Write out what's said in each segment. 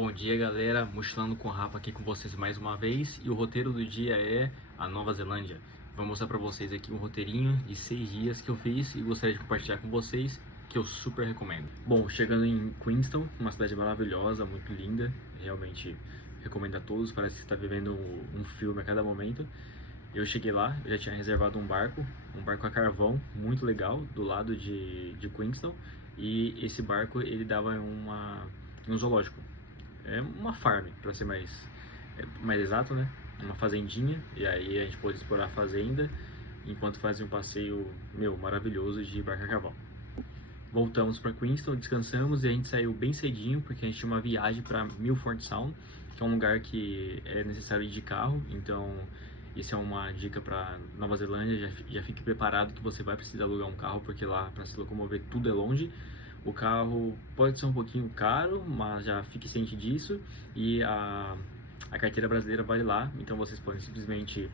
Bom dia, galera, Mochilando com o Rafa aqui com vocês mais uma vez, e o roteiro do dia é a Nova Zelândia. Vou mostrar pra vocês aqui um roteirinho de 6 dias que eu fiz e gostaria de compartilhar com vocês, que eu super recomendo. Bom, chegando em Queenstown, uma cidade maravilhosa, muito linda, realmente recomendo a todos, parece que você está vivendo um filme a cada momento. Eu cheguei lá, eu já tinha reservado um barco a carvão, muito legal, do lado de Queenstown, e esse barco ele dava um zoológico. É uma farm, para ser mais exato, né? Uma fazendinha, e aí a gente pôde explorar a fazenda enquanto fazia um passeio, maravilhoso de barco a cavalo. Voltamos para Queenstown, descansamos e a gente saiu bem cedinho porque a gente tinha uma viagem para Milford Sound, que é um lugar que é necessário ir de carro, então isso é uma dica para Nova Zelândia, já fique preparado que você vai precisar alugar um carro porque lá para se locomover tudo é longe. O carro pode ser um pouquinho caro, mas já fique ciente disso, e a carteira brasileira vale lá, então vocês podem simplesmente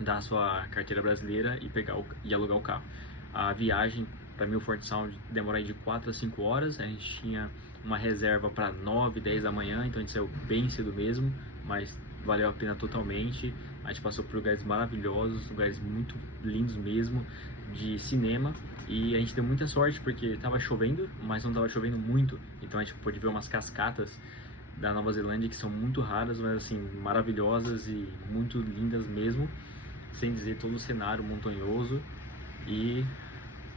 dar a sua carteira brasileira e e alugar o carro. A viagem para Milford Sound demora de 4 a 5 horas, a gente tinha uma reserva para 9, 10 da manhã, então a gente saiu bem cedo mesmo, mas valeu a pena totalmente. A gente passou por lugares maravilhosos, lugares muito lindos mesmo, de cinema, e a gente deu muita sorte porque estava chovendo, mas não estava chovendo muito, então a gente pôde ver umas cascatas da Nova Zelândia que são muito raras, mas assim, maravilhosas e muito lindas mesmo, sem dizer todo o cenário montanhoso e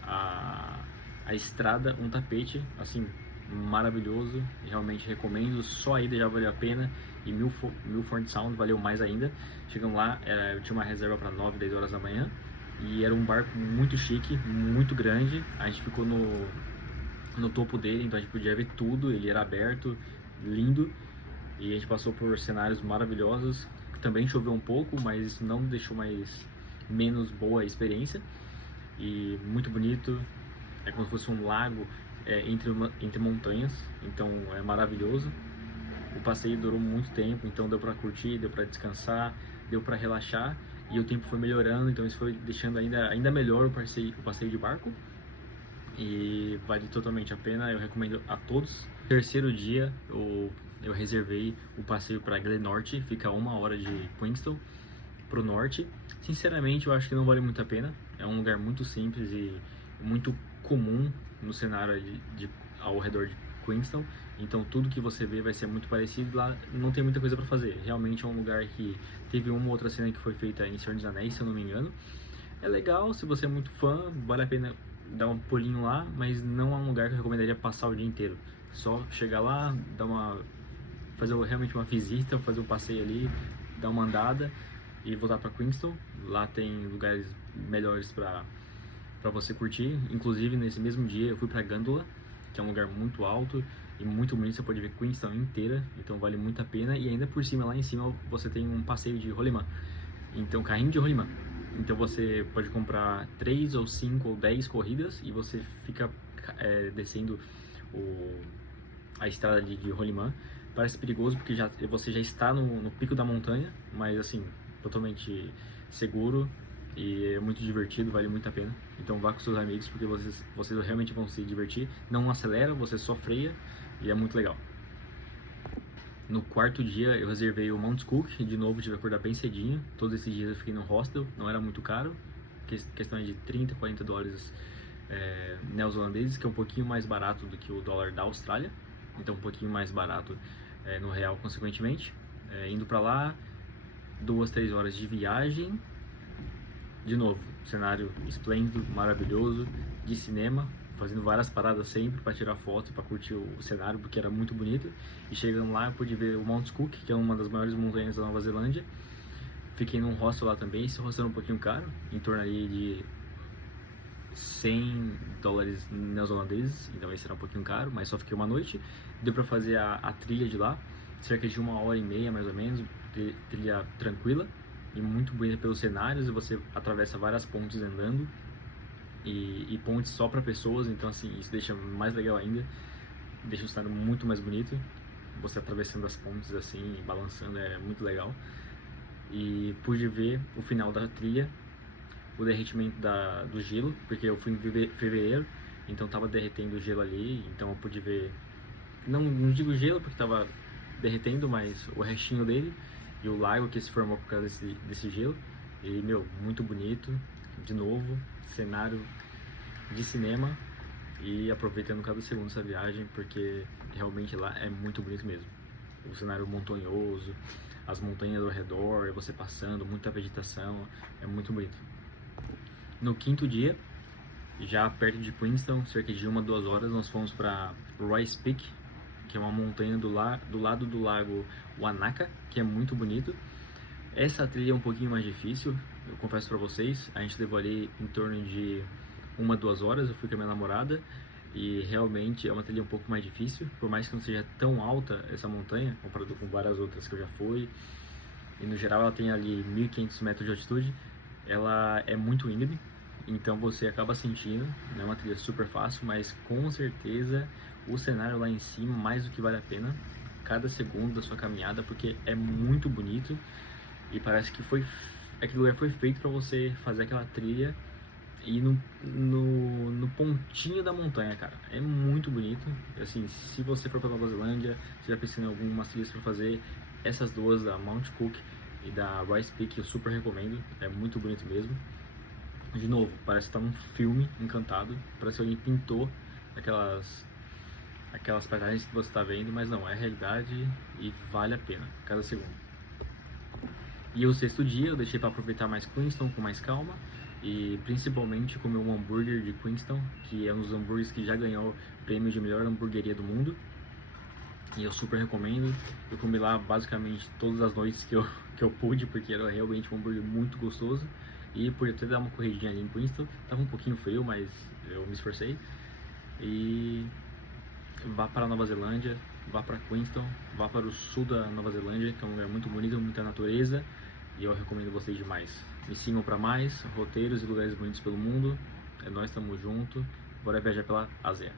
a estrada, um tapete, assim, maravilhoso, realmente recomendo, só a ida já valeu a pena, e Milford Sound valeu mais ainda. Chegamos lá, eu tinha uma reserva para 9, 10 horas da manhã, e era um barco muito chique, muito grande, a gente ficou no topo dele, então a gente podia ver tudo, ele era aberto, lindo, e a gente passou por cenários maravilhosos. Também choveu um pouco, mas isso não deixou menos boa a experiência, e muito bonito, é como se fosse um lago entre montanhas, então é maravilhoso. O passeio durou muito tempo, então deu para curtir, deu para descansar, deu para relaxar, e o tempo foi melhorando, então isso foi deixando ainda melhor o passeio de barco, e vale totalmente a pena, eu recomendo a todos. No terceiro dia eu reservei o passeio para Glenorchy, fica a 1 hora de Queenstown pro norte. Sinceramente, eu acho que não vale muito a pena. É um lugar muito simples e muito comum no cenário ao redor de Queenstown. Então tudo que você vê vai ser muito parecido. Lá não tem muita coisa para fazer. Realmente é um lugar que teve uma ou outra cena que foi feita em Senhor dos Anéis, se eu não me engano. É legal, se você é muito fã, vale a pena dar um pulinho lá, mas não é um lugar que eu recomendaria passar o dia inteiro. Só chegar lá, fazer realmente uma visita, fazer um passeio ali, dar uma andada e voltar para Queenstown. Lá tem lugares melhores para você curtir. Inclusive nesse mesmo dia eu fui para Gândola, que é um lugar muito alto e muito bonito, você pode ver Queenstown inteira, então vale muito a pena. E ainda por cima, lá em cima, você tem um passeio de rolimã, então carrinho de rolimã. Então você pode comprar 3 ou 5 ou 10 corridas e você fica descendo a estrada de rolimã. Parece perigoso porque você já está no pico da montanha, mas assim, totalmente seguro e é muito divertido, vale muito a pena. Então vá com seus amigos porque vocês realmente vão se divertir. Não acelera, você só freia e é muito legal. No quarto dia eu reservei o Mount Cook, de novo tive que acordar bem cedinho. Todos esses dias eu fiquei no hostel, não era muito caro, questão de 30, 40 dólares neozelandeses, que é um pouquinho mais barato do que o dólar da Austrália, então um pouquinho mais barato no real consequentemente. Indo pra lá, 2, 3 horas de viagem, de novo, cenário esplêndido, maravilhoso, de cinema, fazendo várias paradas sempre para tirar foto e para curtir o cenário, porque era muito bonito. E chegando lá eu pude ver o Mount Cook, que é uma das maiores montanhas da Nova Zelândia. Fiquei num hostel lá também, esse hostel era um pouquinho caro, em torno ali de 100 dólares neozelandeses, então esse era um pouquinho caro, mas só fiquei uma noite. Deu para fazer a trilha de lá, cerca de 1 hora e meia mais ou menos, trilha tranquila e muito bonita pelos cenários, e você atravessa várias pontes andando, e pontes só para pessoas, então assim, isso deixa mais legal ainda, deixa o cenário muito mais bonito, você atravessando as pontes assim, balançando, é muito legal. E pude ver o final da trilha, o derretimento do gelo, porque eu fui em fevereiro, então tava derretendo o gelo ali, então eu pude ver, não digo gelo porque tava derretendo, mas o restinho dele e o lago que se formou por causa desse gelo. E, meu, muito bonito. De novo, cenário de cinema e aproveitando cada segundo dessa viagem, porque realmente lá é muito bonito mesmo. O cenário montanhoso, as montanhas ao redor, você passando, muita vegetação, é muito bonito. No quinto dia, já perto de Queenstown, cerca de 1-2 horas, nós fomos para Royce Peak, que é uma montanha do lado do lago Wanaka, que é muito bonito. Essa trilha é um pouquinho mais difícil, eu confesso para vocês. A gente levou ali em torno de 1-2 horas, eu fui com a minha namorada, e realmente é uma trilha um pouco mais difícil, por mais que não seja tão alta essa montanha, comparado com várias outras que eu já fui, e no geral ela tem ali 1.500 metros de altitude, ela é muito íngreme, então você acaba sentindo, não é uma trilha super fácil, mas com certeza o cenário lá em cima mais do que vale a pena, cada segundo da sua caminhada, porque é muito bonito, e parece que aquele lugar foi feito para você fazer aquela trilha e no pontinho da montanha, cara. É muito bonito. Assim, se você for para Nova Zelândia, você já pensou em algumas trilhas para fazer, essas duas, da Mount Cook e da Royce Peak, eu super recomendo. É muito bonito mesmo. De novo, parece estar num filme encantado. Parece que alguém pintou aquelas paisagens que você está vendo, mas não, é realidade e vale a pena, cada segundo. E o sexto dia eu deixei para aproveitar mais Queenstown com mais calma e principalmente comer um hambúrguer de Queenstown, que é um dos hambúrgueres que já ganhou o prêmio de melhor hamburgueria do mundo. E eu super recomendo. Eu comi lá basicamente todas as noites que eu pude, porque era realmente um hambúrguer muito gostoso. E por até dar uma corridinha ali em Queenstown, tava um pouquinho frio, mas eu me esforcei. E vá para a Nova Zelândia, vá para Queenstown, vá para o sul da Nova Zelândia, que é um lugar muito bonito, muita natureza, e eu recomendo vocês demais. Me sigam para mais roteiros e lugares bonitos pelo mundo. É nós, estamos junto. Bora viajar pela Ásia.